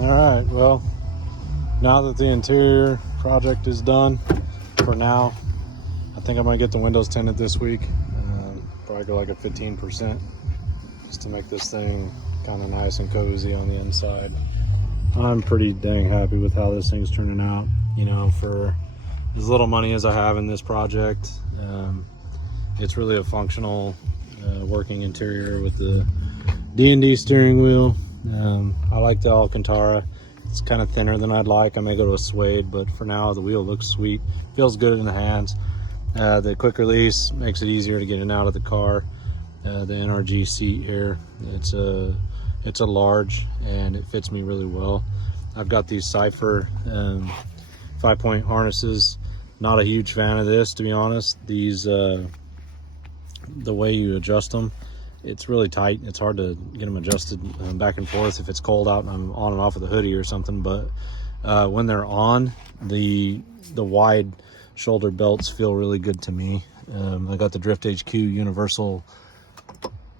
All right, well, now that the interior project is done for now, I think I'm gonna get the windows tinted this week. Probably go like a 15% just to make this thing kind of nice and cozy on the inside. I'm pretty dang happy with how this thing's turning out. You know, for as little money as I have in this project, it's really a functional working interior with the D&D steering wheel. I like the Alcantara. It's kind of thinner than I'd like. I may go to a suede, but for now the wheel looks sweet, feels good in the hands. The quick release makes it easier to get in and out of the car. The NRG seat here, it's a large and it fits me really well. I've got these Cypher 5-point harnesses. Not a huge fan of this, to be honest. These the way you adjust them, it's really tight. It's hard to get them adjusted back and forth if it's cold out and I'm on and off with a hoodie or something. But when they're on, the wide shoulder belts feel really good to me. I got the Drift HQ universal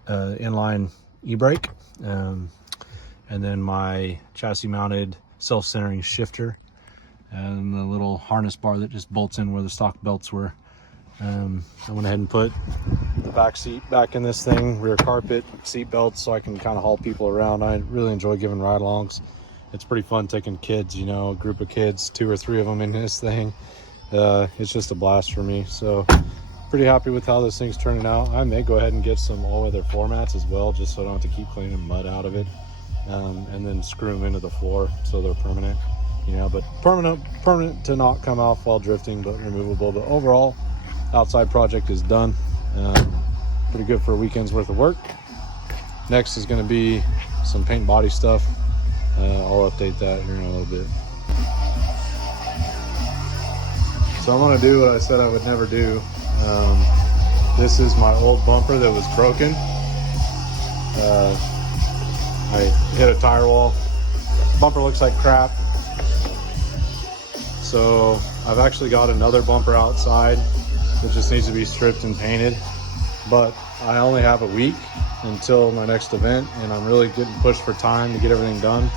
inline e-brake, and then my chassis mounted self-centering shifter, and the little harness bar that just bolts in where the stock belts were. I went ahead and put the back seat back in this thing, rear carpet, seat belts, so I can kind of haul people around. I really enjoy giving ride-alongs. It's pretty fun taking kids, you know, a group of kids, 2 or 3 of them in this thing. It's just a blast for me. So pretty happy with how this thing's turning out. I may go ahead and get some all-weather floor mats as well, just so I don't have to keep cleaning mud out of it, and then screw them into the floor so they're permanent. You know, but permanent to not come off while drifting, but removable. But overall, outside project is done. Pretty good for a weekend's worth of work. Next is going to be some paint body stuff. I'll update that here in a little bit. So I'm going to do what I said I would never do. This is my old bumper that was broken. I hit a tire wall. Bumper looks like crap. So I've actually got another bumper outside that just needs to be stripped and painted. But I only have a week until my next event, and I'm really getting pushed for time to get everything done.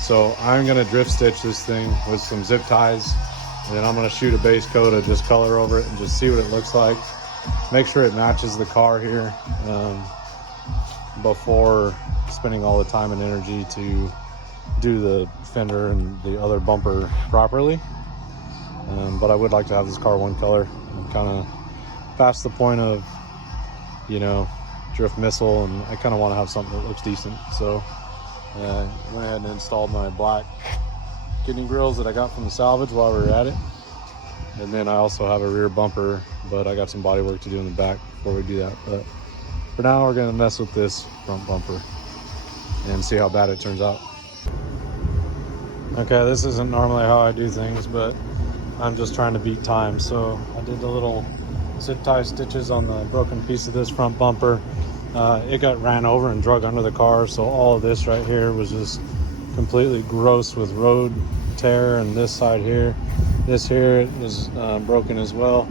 So I'm gonna drift stitch this thing with some zip ties, and then I'm gonna shoot a base coat of just color over it and just see what it looks like. Make sure it matches the car here before spending all the time and energy to do the fender and the other bumper properly. But I would like to have this car one color. I'm kind of past the point of, you know, drift missile, and I kind of want to have something that looks decent. So I went ahead and installed my black kidney grills that I got from the salvage while we were at it. And then I also have a rear bumper, but I got some body work to do in the back before we do that. But for now, we're going to mess with this front bumper and see how bad it turns out. Okay, this isn't normally how I do things, but I'm just trying to beat time. So I did the little zip tie stitches on the broken piece of this front bumper. It got ran over and drug under the car, so all of this right here was just completely gross with road tear. And this side here, this here is broken as well.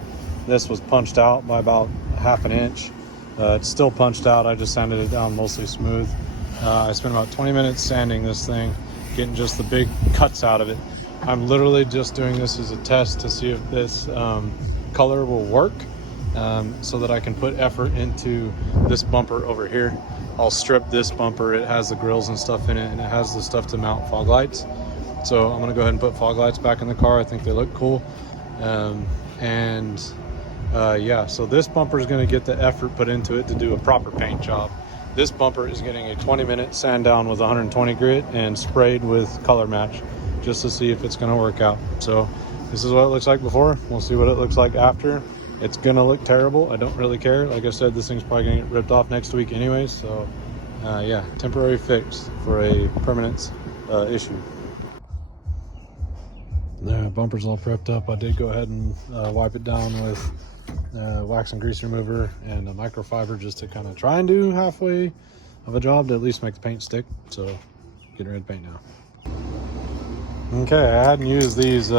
This was punched out by about 1/2 inch. It's still punched out. I just sanded it down mostly smooth. I spent about 20 minutes sanding this thing, getting just the big cuts out of it. I'm literally just doing this as a test to see if this color will work, so that I can put effort into this bumper over here. I'll strip this bumper. It has the grills and stuff in it, and it has the stuff to mount fog lights. So I'm gonna go ahead and put fog lights back in the car. I think they look cool. Yeah, so this bumper is gonna get the effort put into it to do a proper paint job. This bumper is getting a 20-minute sand down with 120 grit and sprayed with color match, just to see if it's gonna work out. So this is what it looks like before. We'll see what it looks like after. It's gonna look terrible. I don't really care. Like I said, this thing's probably gonna get ripped off next week anyways. So yeah, temporary fix for a permanent issue. The bumper's all prepped up. I did go ahead and wipe it down with wax and grease remover and a microfiber, just to kind of try and do halfway of a job to at least make the paint stick. So getting ready to paint now. Okay, I hadn't used these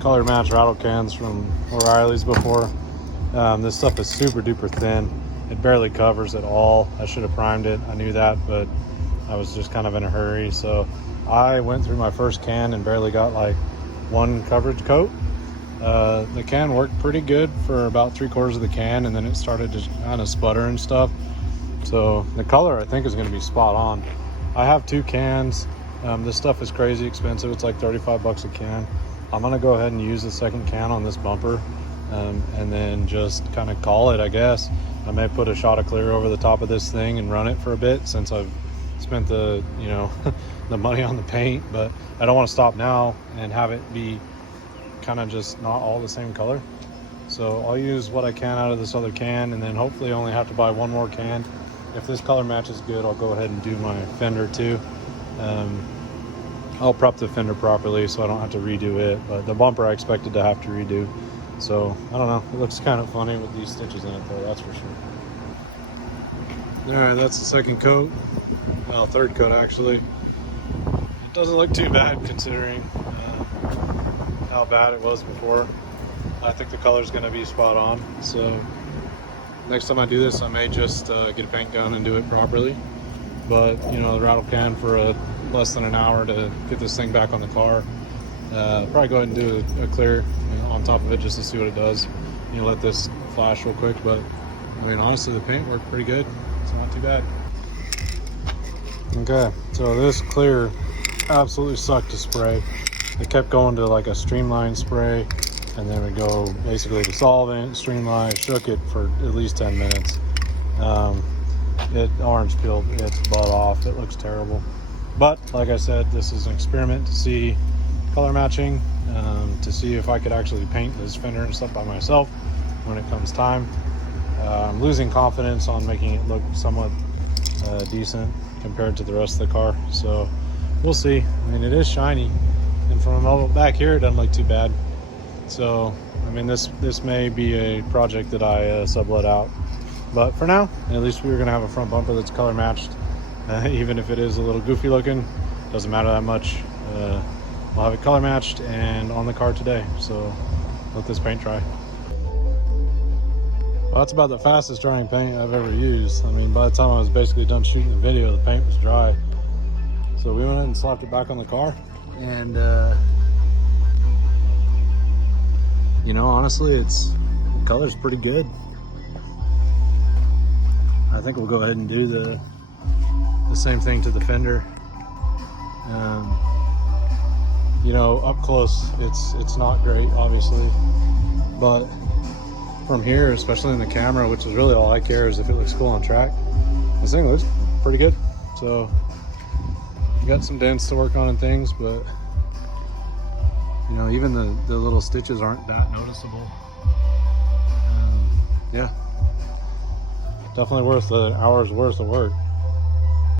color match rattle cans from O'Reilly's before. This stuff is super duper thin. It barely covers at all. I should have primed it. I knew that, but I was just kind of in a hurry. So I went through my first can and barely got like one coverage coat. The can worked pretty good for about 3/4 of the can, and then it started to kind of sputter and stuff. So the color I think is going to be spot on. I have 2 cans. This stuff is crazy expensive. It's like 35 bucks a can. I'm going to go ahead and use the second can on this bumper, and then just kind of call it, I guess. I may put a shot of clear over the top of this thing and run it for a bit, since I've spent the, you know, the money on the paint, but I don't want to stop now and have it be kind of just not all the same color. So I'll use what I can out of this other can, and then hopefully only have to buy one more can. If this color match is good, I'll go ahead and do my fender too. I'll prep the fender properly so I don't have to redo it, but the bumper I expected to have to redo. So I don't know, it looks kind of funny with these stitches in it though, that's for sure. All right, that's the second coat. Well, third coat actually. It doesn't look too bad considering how bad it was before. I think the color is going to be spot on. So next time I do this, I may just get a paint gun and do it properly. But you know, the rattle can for less than an hour to get this thing back on the car. Probably go ahead and do a clear on top of it just to see what it does. You know, let this flash real quick. But I mean, honestly, the paint worked pretty good. It's not too bad. Okay, so this clear absolutely sucked to spray. It kept going to like a streamline spray, and then we go basically to solvent, streamline, shook it for at least 10 minutes. It orange peeled its butt off. It looks terrible. But like I said, this is an experiment to see color matching, to see if I could actually paint this fender and stuff by myself when it comes time. I'm losing confidence on making it look somewhat decent compared to the rest of the car, so we'll see. I mean, it is shiny, and from back here it doesn't look too bad. So I mean, this may be a project that I sublet out, but for now at least we're gonna have a front bumper that's color matched. Even if it is a little goofy looking, doesn't matter that much. We'll have it color matched and on the car today, so let this paint dry. Well, that's about the fastest drying paint I've ever used. I mean, by the time I was basically done shooting the video, the paint was dry. So we went ahead and slapped it back on the car, and you know, honestly, the color's pretty good. I think we'll go ahead and do the same thing to the fender. You know, up close, it's not great, obviously, but from here, especially in the camera, which is really all I care, is if it looks cool on track. This thing looks pretty good. So we got some dents to work on and things, but you know, even the little stitches aren't that noticeable. Yeah, definitely worth an hour's worth of work.